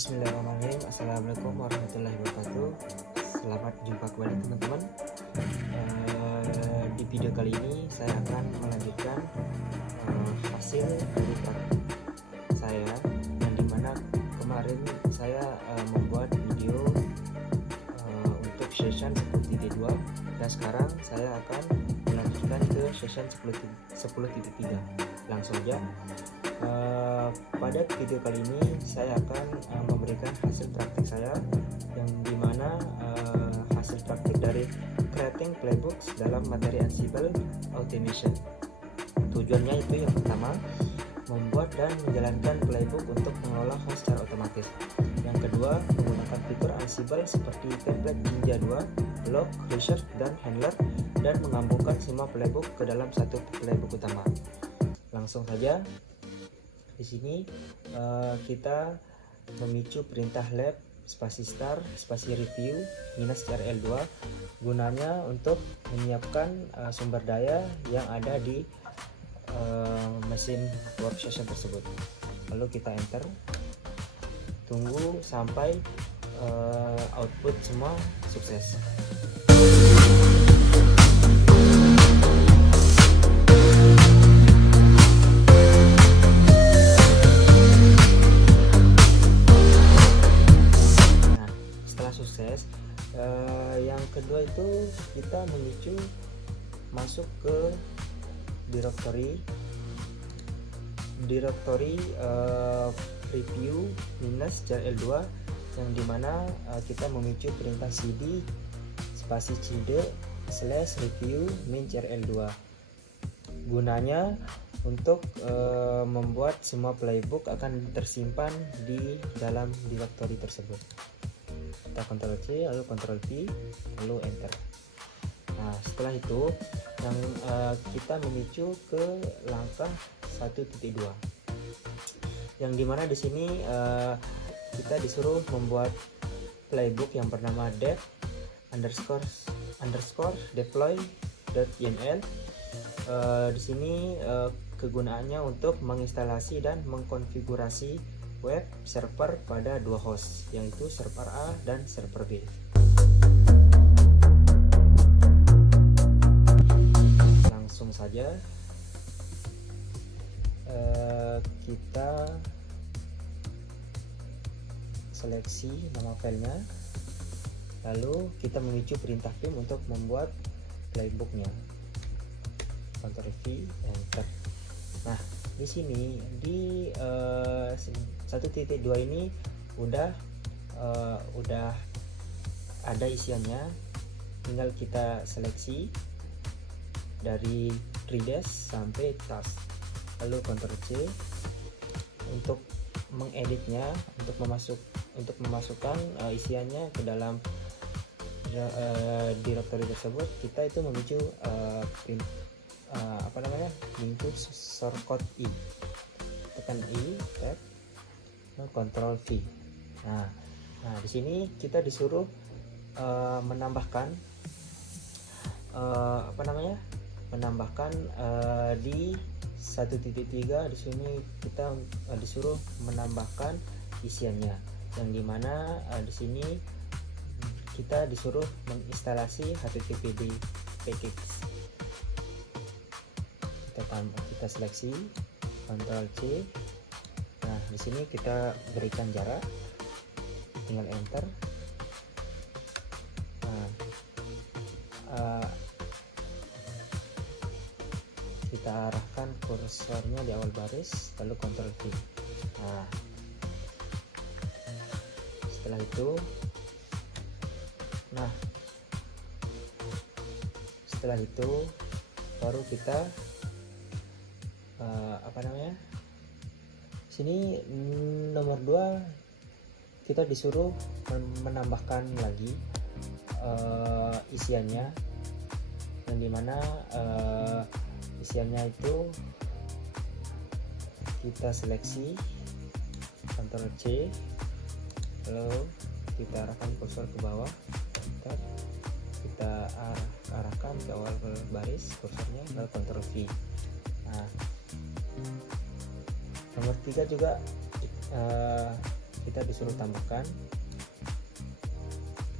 Bismillahirrahmanirrahim. Assalamualaikum warahmatullahi wabarakatuh. Selamat jumpa kembali teman-teman. Di video kali ini saya akan melanjutkan hasil dari praktik saya, yang dimana kemarin saya membuat video untuk session 10.2 dan sekarang saya akan melanjutkan ke session 10.3. Langsung aja. Pada video kali ini saya akan memberikan hasil praktik saya, yang dimana hasil praktik dari creating playbooks dalam materi Ansible Automation. Tujuannya itu yang pertama, membuat dan menjalankan playbook untuk mengelola host secara otomatis. Yang kedua, menggunakan fitur Ansible seperti template Jinja 2, log, research, dan handler, dan menggabungkan semua playbook ke dalam satu playbook utama. Langsung saja. Di sini kita memicu perintah lab spasi start spasi review minus CRL2 gunanya untuk menyiapkan sumber daya yang ada di mesin workstation tersebut. Lalu kita enter, tunggu sampai output semua sukses. Yang kedua itu kita memicu masuk ke directory review minus CRL2, yang dimana kita memicu perintah cd spasi cd slash review min CRL2 gunanya untuk membuat semua playbook akan tersimpan di dalam directory tersebut. Kita Ctrl C lalu Ctrl V lalu enter. Nah, setelah itu yang kita memicu ke langkah 1.2, yang dimana di sini kita disuruh membuat playbook yang bernama dev underscore deploy.yml. Di sini kegunaannya untuk menginstalasi dan mengkonfigurasi web server pada dua host, yaitu server A dan server B. Langsung saja kita seleksi nama filenya, lalu kita memicu perintah vim untuk membuat playbooknya. Ctrl V, enter. Nah, di sini di 1.2 ini udah ada isiannya, tinggal kita seleksi dari redes sampai task, lalu Ctrl C untuk mengeditnya, untuk memasukkan isiannya ke dalam directory tersebut. Kita itu memicu input shortcut I, tekan I, tab, Ctrl V. Nah, di sini kita disuruh menambahkan di 1.3. Di sini kita disuruh menambahkan isiannya, yang dimana di sini kita disuruh menginstalasi httpd package. Kita seleksi Ctrl C. Nah, di sini kita berikan jarak, tinggal enter. Kita arahkan kursornya di awal baris, lalu Ctrl V. Nah, setelah itu baru kita sini nomor 2 kita disuruh menambahkan lagi isiannya, yang dimana isiannya itu kita seleksi Ctrl C, lalu kita arahkan kursor ke bawah, kita arahkan ke awal baris kursornya, lalu Ctrl V. Nah, nomor 3 juga kita disuruh tambahkan,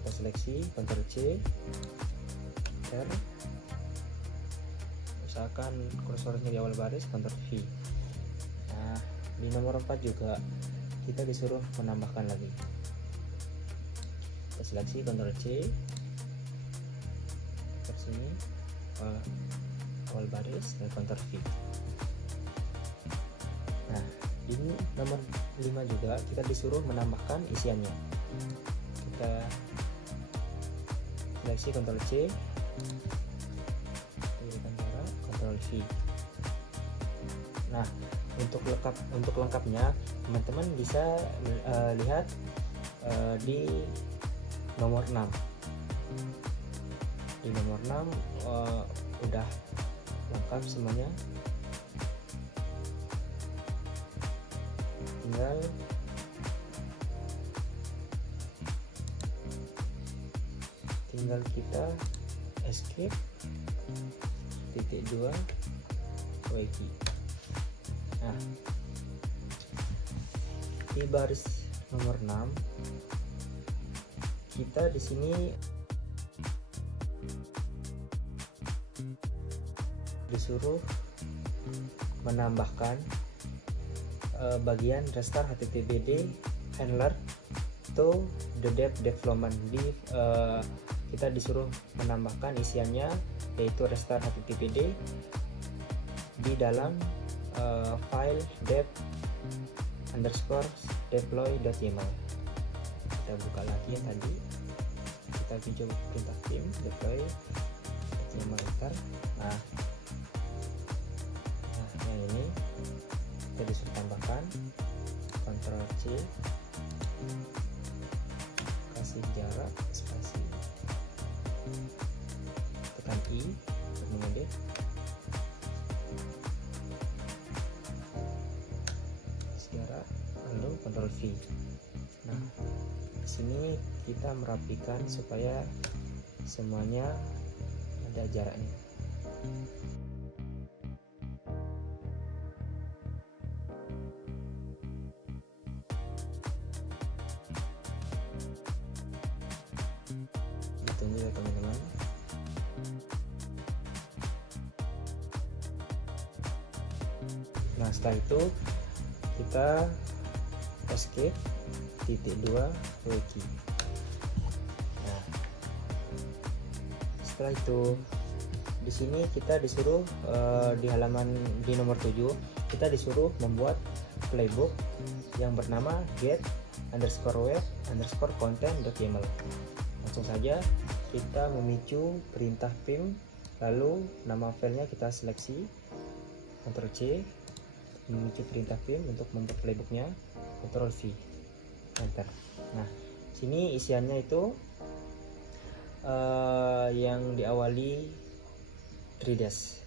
kita seleksi, Ctrl C, Enter, usahakan kursornya di awal baris, Ctrl V. Nah, di nomor 4 juga kita disuruh menambahkan lagi, kita seleksi, Ctrl C, ke sini, awal baris, dan Ctrl V. Nah, ini nomor 5 juga kita disuruh menambahkan isiannya, kita seleksi, Ctrl C, Ctrl V. Nah, untuk lengkapnya teman-teman bisa lihat di nomor 6. Di nomor 6 udah lengkap semuanya, tinggal kita escape, titik 2 wiki. Nah, di baris nomor 6 kita di sini disuruh menambahkan bagian restart HTTPD handler to the development. Kita disuruh menambahkan isiannya, yaitu restart HTTPD di dalam file dev_deploy.yml. Kita buka lagi yang tadi, kita hijau perintah pim deploy.yml. Nah, yang ini kita disuruh tambahkan, Ctrl C, kasih jarak, spasi, tekan I untuk mengedit, jarak, lalu Ctrl V. Nah, di sini kita merapikan supaya semuanya ada jaraknya. Tunggu ya teman-teman. Nah, setelah itu kita escape, titik 2 wiki. Nah, setelah itu di sini kita disuruh di halaman di nomor 7 kita disuruh membuat playbook yang bernama get_web_content.yml. Langsung saja kita memicu perintah pim, lalu nama filenya kita seleksi, Ctrl C, memicu perintah pim untuk membuat playbooknya, Ctrl V, enter. Nah, sini isiannya itu yang diawali 3dash.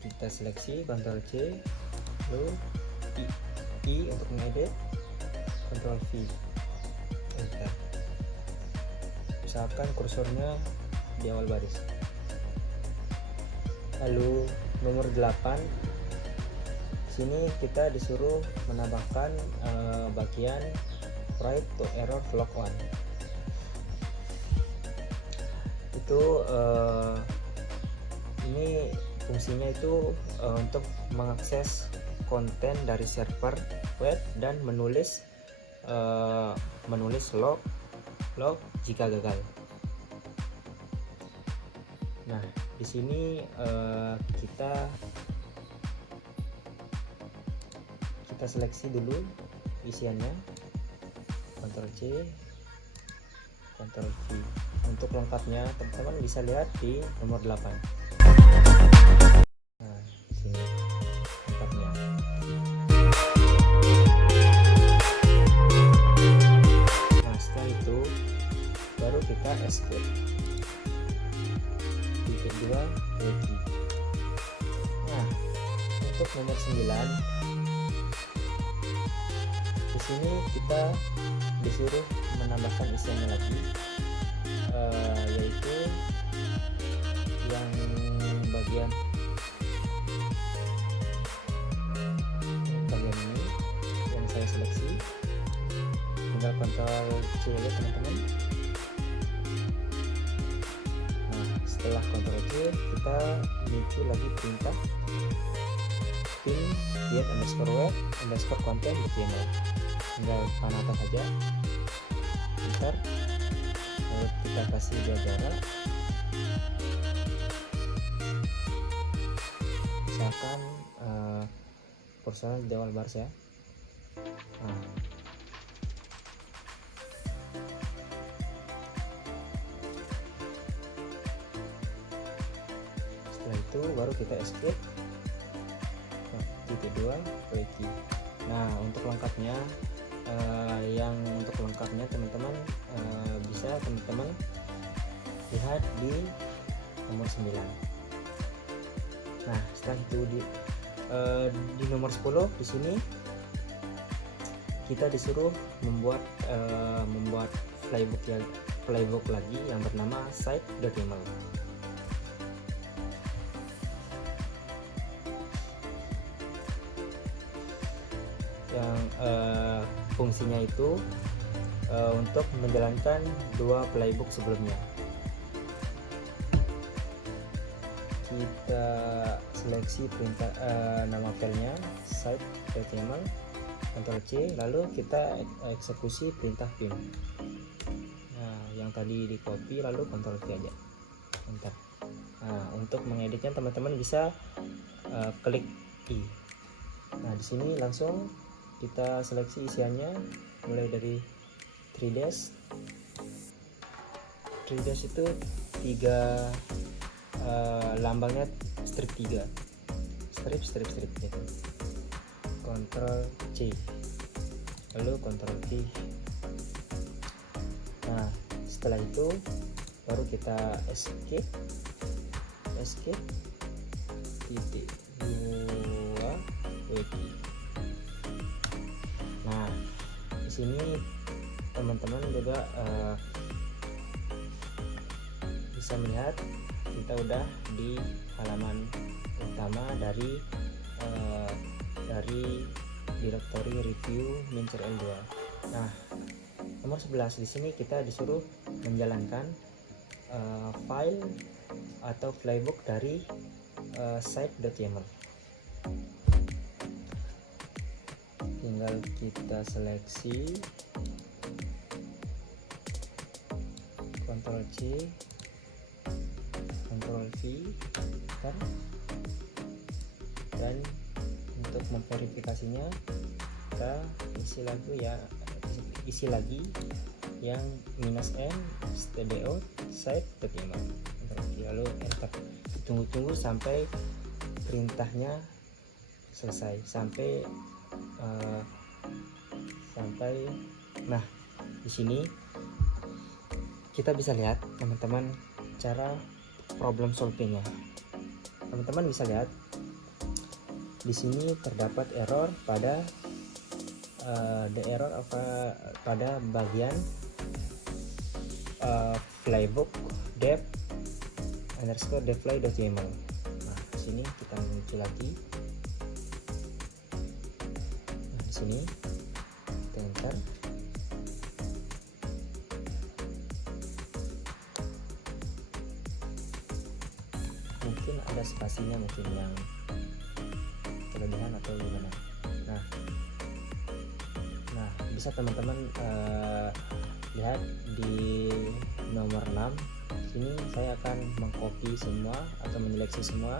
Kita seleksi, Ctrl C, lalu I untuk mengedit, Ctrl V, enter. Usahakan kursornya di awal baris. Lalu nomor 8, sini kita disuruh menambahkan bagian write to error log 1. Itu ini fungsinya itu untuk mengakses konten dari server web dan menulis log jika gagal. Nah, di sini kita seleksi dulu isiannya, Ctrl C, Ctrl V. Untuk lengkapnya teman-teman bisa lihat di nomor 8. Nah, di sini lengkapnya. Nah, setelah itu baru kita escape, titik 2 wiki. Nah, untuk nomor 9 di sini kita disuruh menambahkan isiannya lagi, yaitu yang bagian ini yang saya seleksi, tinggal Ctrl C ya teman-teman. Nah, setelah Ctrl C kita muncul lagi perintah pin get _web _content HTML. Tinggal panahkan saja, bentar, lalu kita kasih dia jarak, misalkan kursornya di awal baris ya. Nah, setelah itu baru kita escape. Titik 2 wiki. Nah, untuk lengkapnya teman-teman bisa teman-teman lihat di nomor 9. Nah, setelah itu di nomor 10 di sini kita disuruh membuat playbook lagi yang bernama site.yml. Yang fungsinya itu untuk menjalankan dua playbook sebelumnya. Kita seleksi perintah nama filenya site.yml, Ctrl C, lalu kita eksekusi perintah pin. Nah, yang tadi di copy lalu Ctrl V aja. Bentar. Nah, untuk mengeditnya teman-teman bisa klik I. Nah, di sini langsung kita seleksi isiannya, mulai dari 3dash. 3dash itu 3 lambangnya strip 3, strip gitu. Ctrl C, lalu Ctrl V. Nah, setelah itu baru kita escape titik 2 wiki. Nah, di sini teman-teman juga bisa melihat kita udah di halaman utama dari directory review min_l2. Nah, nomor 11 di sini kita disuruh menjalankan file atau playbook dari site.yml. Tinggal kita seleksi, Ctrl C, Ctrl V, dan untuk memverifikasinya kita isi lagi yang -n stdio site.yml, lalu enter. Tunggu sampai perintahnya selesai, sampai nah, di sini kita bisa lihat teman-teman cara problem solvingnya. Teman-teman bisa lihat di sini terdapat error pada pada bagian playbook dev_devfly.yml. Nah, di sini kita muncul lagi. Nah, di sini kita enter. Mungkin ada spasinya, mungkin yang kelebihan atau gimana. Nah, bisa teman-teman lihat di nomor 6. Sini saya akan mengcopy semua atau menyeleksi semua,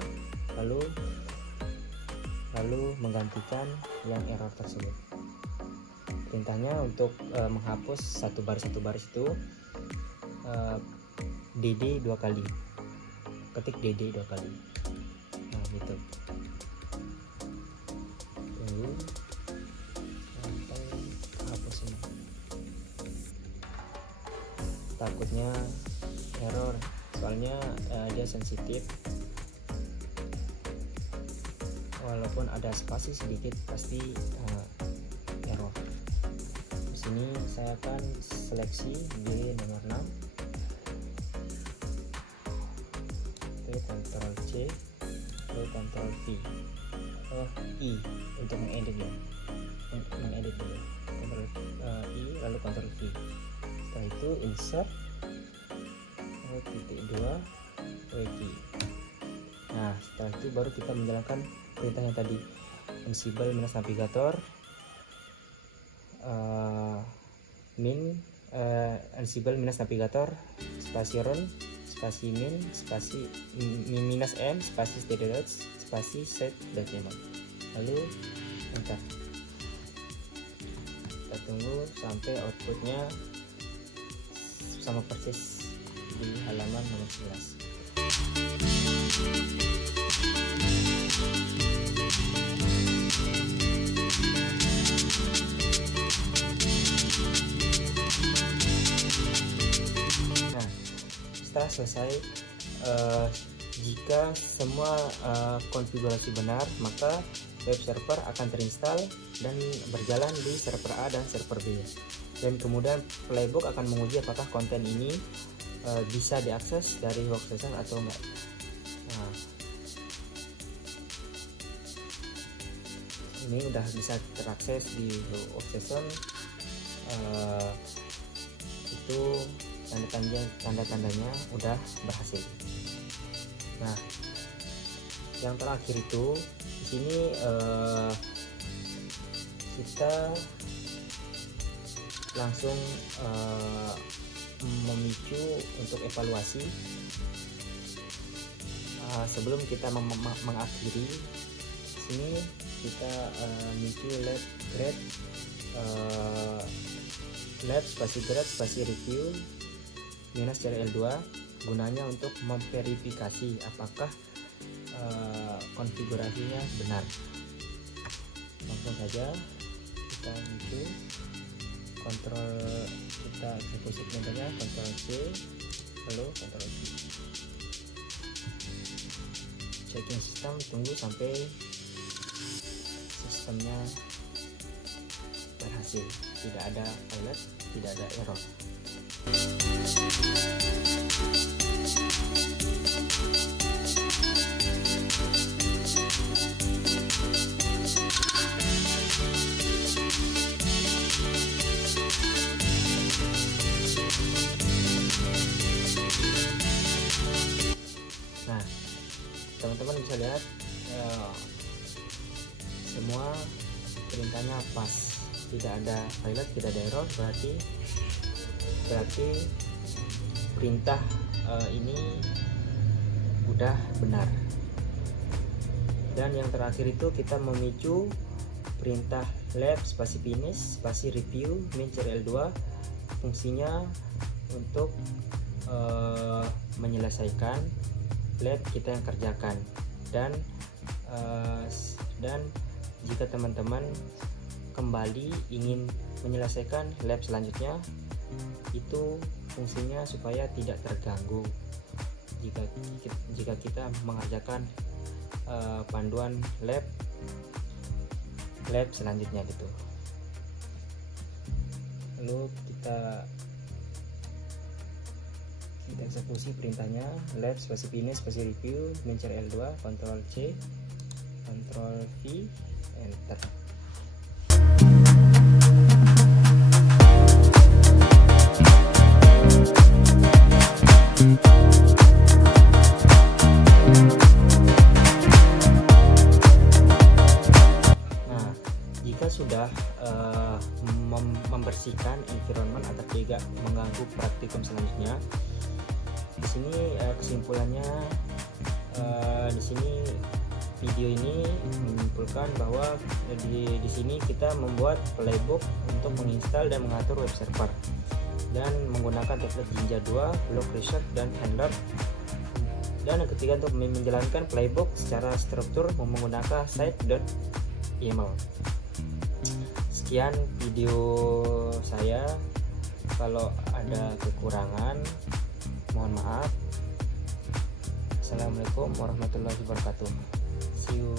lalu menggantikan yang error tersebut. Perintahnya untuk menghapus satu baris itu dd 2 kali, ketik dd 2 kali. Nah, gitu. Tunggu sampai hapus semua. Takutnya error, soalnya dia sensitif. Walaupun ada spasi sedikit pasti error. Di sini saya akan seleksi di nomor 6. Ctrl C, Ctrl V, I untuk mengeditnya. mengedit dulu. Ctrl I lalu Ctrl V. Setelah itu insert titik 2 WG. Nah, setelah itu baru kita menjalankan perintah yang tadi, Ansible minus navigator Ansible minus navigator spasi run spasi min spasi minus m spasi std spasi set.yml, lalu enter. Kita tunggu sampai outputnya sama persis di halaman nomor 11. Nah, setelah selesai, jika semua konfigurasi benar, maka web server akan terinstall dan berjalan di server A dan server B. Dan kemudian Playbook akan menguji apakah konten ini bisa diakses dari workstation atau enggak. Nah, ini udah bisa terakses di workstation. Itu tanda-tandanya udah berhasil. Nah, yang terakhir itu di sini kita langsung memicu untuk evaluasi. Sebelum kita mengakhiri, sini kita memicu lab spasi grade spasi review minus CTRL2, gunanya untuk memverifikasi apakah konfigurasinya benar. Langsung saja kita memicu, kita eksekusi perintahnya, Ctrl C lalu Ctrl V. Checking sistem, tunggu sampai sistemnya berhasil, tidak ada alert, tidak ada error. Nah, teman-teman bisa lihat semua perintahnya pas, tidak ada highlight, tidak ada error, berarti perintah ini udah benar. Dan yang terakhir itu kita memicu perintah lab spasi finish spasi review min CTRL2, fungsinya untuk menyelesaikan lab kita yang kerjakan. Dan jika teman-teman kembali ingin menyelesaikan lab selanjutnya, itu fungsinya supaya tidak terganggu jika kita mengerjakan panduan lab selanjutnya gitu. Lalu kita eksekusi perintahnya, lab spasi finish spasi review min CTRL2, Ctrl C Ctrl V, enter. Nah, jika sudah membersihkan environment agar tidak mengganggu praktikum selanjutnya, di sini kesimpulannya, di sini video ini menyimpulkan bahwa di sini kita membuat playbook untuk menginstal dan mengatur web server dan menggunakan template Jinja 2, block reset dan handler. Dan yang ketiga, untuk menjalankan playbook secara struktur menggunakan site.yml. Sekian video saya, kalau ada kekurangan mohon maaf. Assalamualaikum warahmatullahi wabarakatuh. See you.